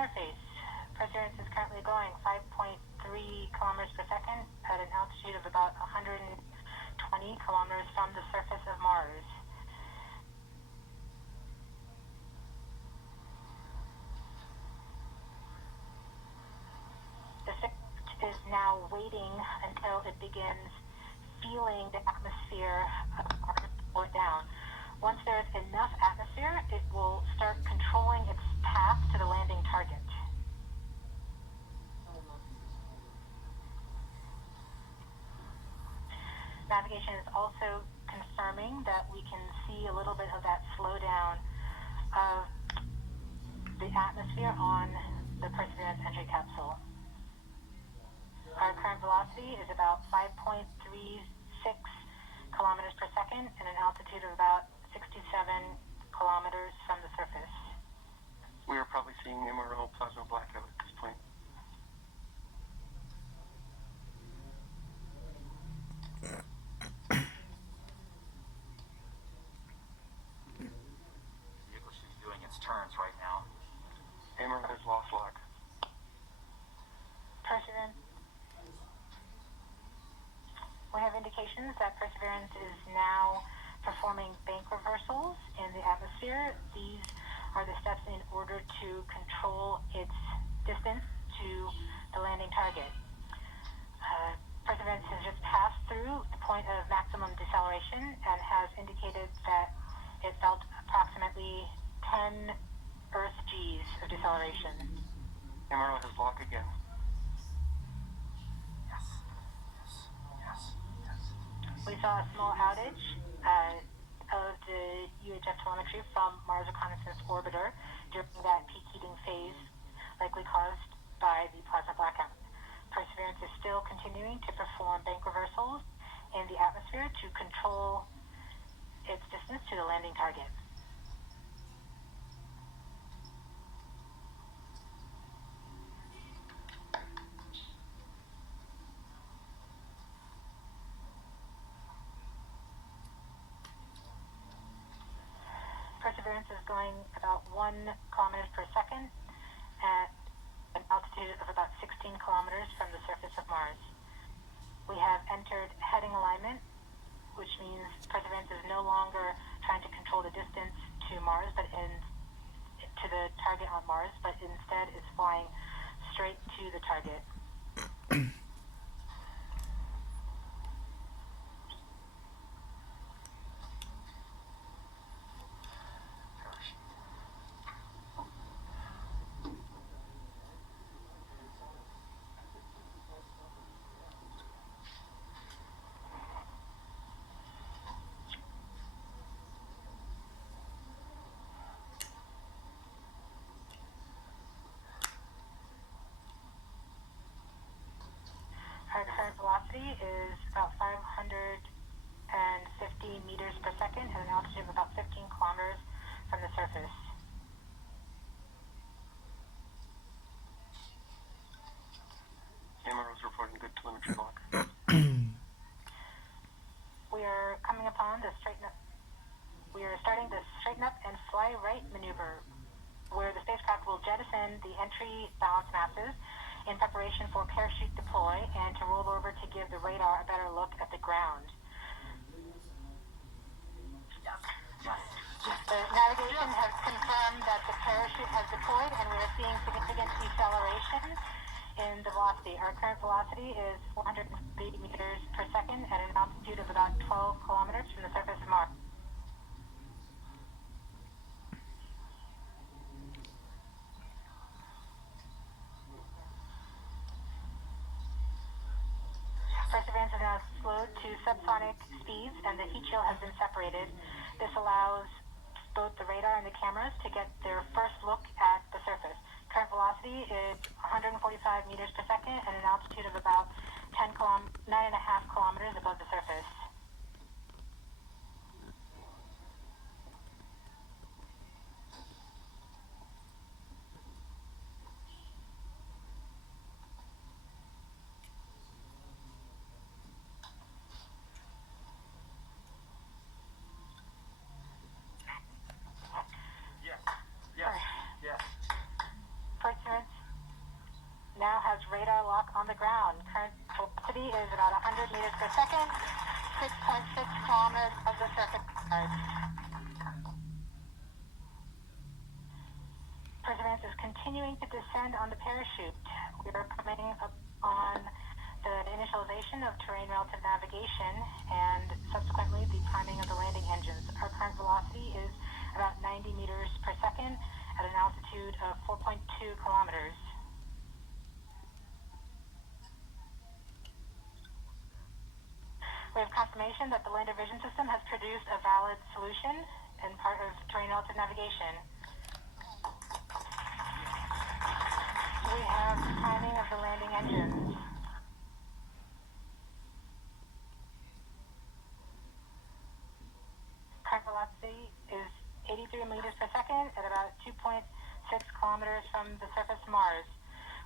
interface. Perseverance is currently going 5.3 kilometers per second at an altitude of about 120 kilometers from the surface of Mars. The spacecraft is now waiting until it begins feeling the atmosphere of Mars slow it down. Once there is enough atmosphere, it will start controlling its path to the landing target. Navigation is also confirming that we can see a little bit of that slowdown of the atmosphere on the Perseverance entry capsule. Our current velocity is about 5.36 kilometers per second at an altitude of about 67 kilometers from the surface. We are probably seeing MRO plasma blackout at this point. The vehicle should be doing its turns right now. MRO has lost lock. Perseverance. We have indications that Perseverance is now performing bank reversals in the atmosphere. These are the steps in order to control its distance to the landing target. Perseverance has just passed through the point of maximum deceleration and has indicated that it felt approximately 10 Earth Gs of deceleration. MRO has lock again. We saw a small outage of the UHF telemetry from Mars Reconnaissance Orbiter during that peak heating phase, likely caused by the plasma blackout. Perseverance is still continuing to perform bank reversals in the atmosphere to control its distance to the landing target. Perseverance is going about 1 kilometers per second at an altitude of about 16 kilometers from the surface of Mars. We have entered heading alignment, which means Perseverance is no longer trying to control the distance to Mars, to the target on Mars, but instead is flying straight to the target. Our current velocity is about 550 meters per second at an altitude of about 15 kilometers from the surface. MRO is reporting good telemetry lock. We are coming upon the straighten up. We are starting the straighten up and fly right maneuver, where the spacecraft will jettison the entry balance masses in preparation for parachute deploy and to roll over to give the radar a better look at the ground. The navigation has confirmed that the parachute has deployed and we are seeing significant deceleration in the velocity. Our current velocity is 480 meters per second at an altitude of about 12 kilometers from the surface of Mars. Perseverance is now slowed to subsonic speeds and the heat shield has been separated. This allows both the radar and the cameras to get their first look at the surface. Current velocity is 145 meters per second at an altitude of about 9.5 kilometers above the surface. Perseverance on the ground. Current velocity is about 100 meters per second, 6.6 kilometers of the surface of Mars. Perseverance is continuing to descend on the parachute. We are coming up on the initialization of terrain relative navigation and subsequently the timing of the landing engines. Our current velocity is about 90 meters per second at an altitude of 4.2 kilometers. We have confirmation that the lander vision system has produced a valid solution and part of terrain relative navigation. We have timing of the landing engines. Current velocity is 83 meters per second at about 2.6 kilometers from the surface of Mars.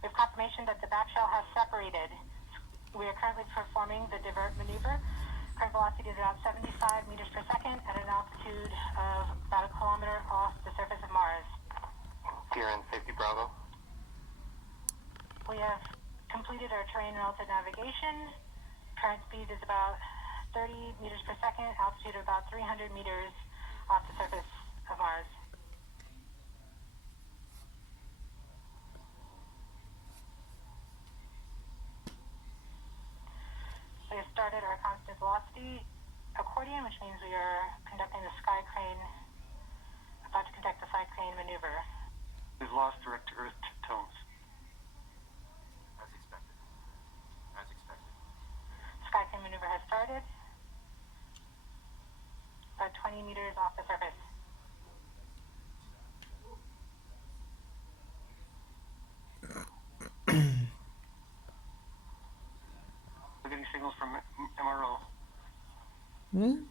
We have confirmation that the back shell has separated. We are currently performing the divert maneuver. Current velocity is about 75 meters per second at an altitude of about a kilometer off the surface of Mars. Kieran, safety Bravo. We have completed our terrain relative navigation. Current speed is about 30 meters per second, altitude of about 300 meters off the surface of Mars. We have started our constant velocity accordion, which means we are conducting the sky crane, about to conduct the sky crane maneuver. We've lost direct to Earth tones. As expected. As expected. Sky crane maneuver has started. About 20 meters off the surface. We're getting signals from MRO. UHF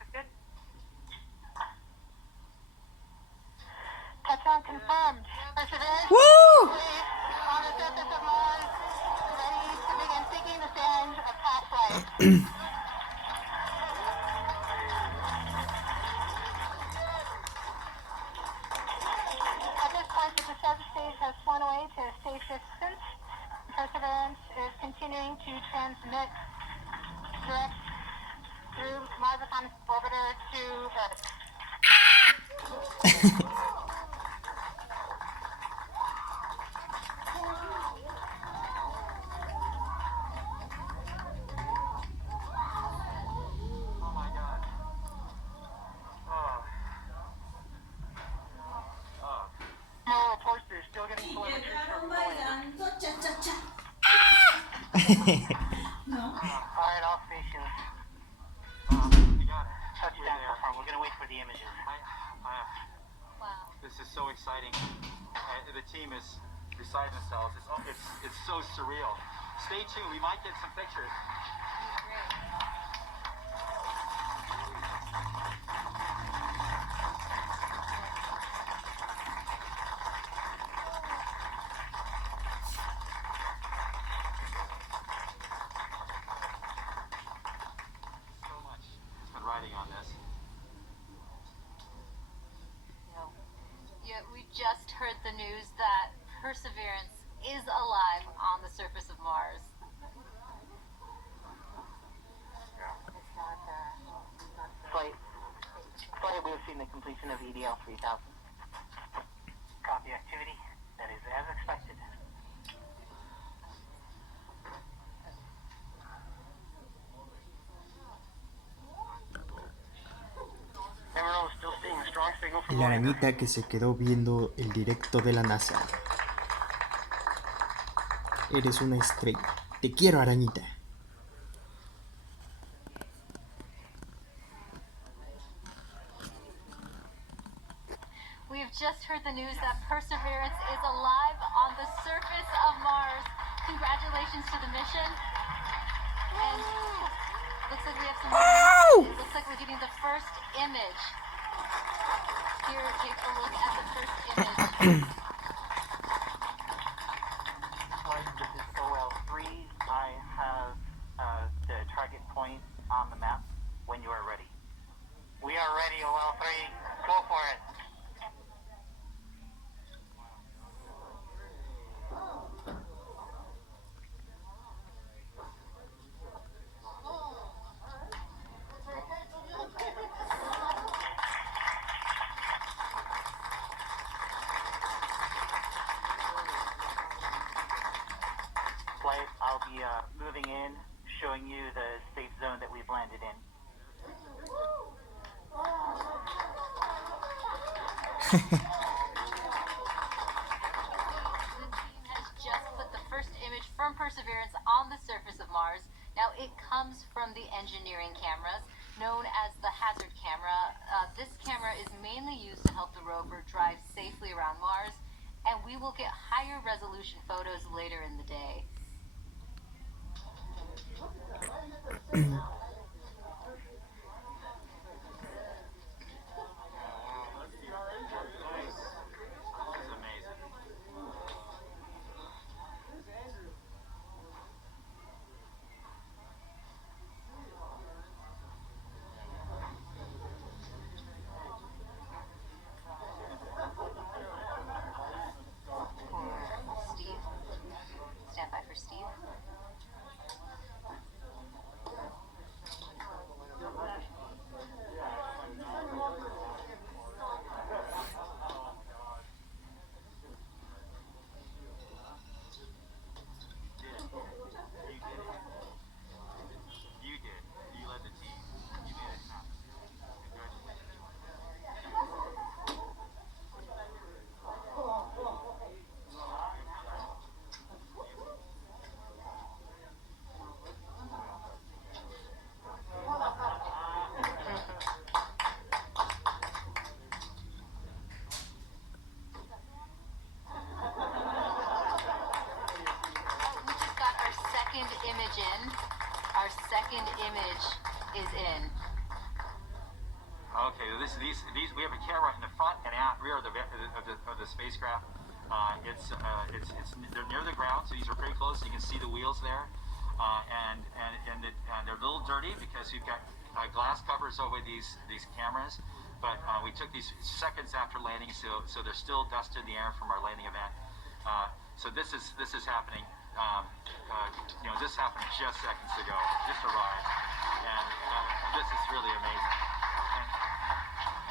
is good. Touchdown confirmed. Perseverance. Woo! On the surface of Mars, ready to begin seeking the sands of past life. At this point, the descent stage has flown away to stage distance. Perseverance is continuing to transmit direct through Mars orbiter to Earth. Oh my god. No reports, they're still getting telemetry from the lander. Alright, all stations. You got it. Touchdown confirmed. We're gonna wait for the images. This is so exciting. The team is beside themselves. It's so surreal. Stay tuned. We might get some pictures. So much has been riding on this. Yeah, we just heard the news that Perseverance is alive on the surface of Mars. Flight, we have seen the completion of EDL 3000. Copy activity. That is as expected. MRO still seeing a strong signal from La the lander. arañita que se quedó viendo el directo de la NASA. Eres una estrella. Te quiero, arañita. We have just heard the news that Perseverance is alive on the surface of Mars. Congratulations to the mission. And looks like we have some more news. Looks like we're getting the first image. Here, take a look at the first image. This is OL3. I have the target point on the map when you are ready. We are ready, OL3. Go for it. I'll be moving in, showing you the safe zone that we've landed in. The team has just put the first image from Perseverance on the surface of Mars. Now, it comes from the engineering cameras, known as the hazard camera. This camera is mainly used to help the rover drive safely around Mars, and we will get higher resolution photos later in the day. It's amazing. Steve. Stand by for Steve. You did. You led the team. You made it happen. Congratulations. We just got our second image in. Our second image is in. Okay, these we have a camera in the front and rear of the spacecraft. They're near the ground, so these are pretty close. You can see the wheels there, and they're a little dirty because we've got glass covers over these cameras. But we took these seconds after landing, so there's still dust in the air from our landing event. So this is happening. This happened just seconds ago. Just arrived, and this is really amazing.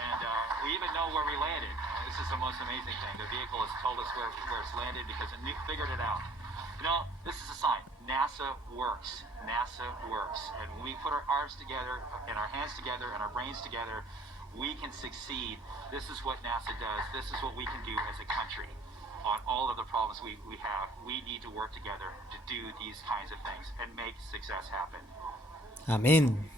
And we even know where we landed. This is the most amazing thing. The vehicle has told us where it's landed because it figured it out. This is a sign. NASA works. NASA works. And when we put our arms together and our hands together and our brains together, we can succeed. This is what NASA does. This is what we can do as a country. On all of the problems we have, we need to work together to do these kinds of things and make success happen. Amén.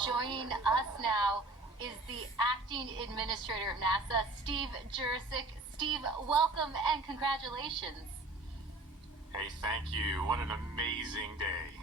Joining us now is the acting administrator of NASA, Steve Jurisic. Steve, welcome and congratulations. Hey, thank you. What an amazing day.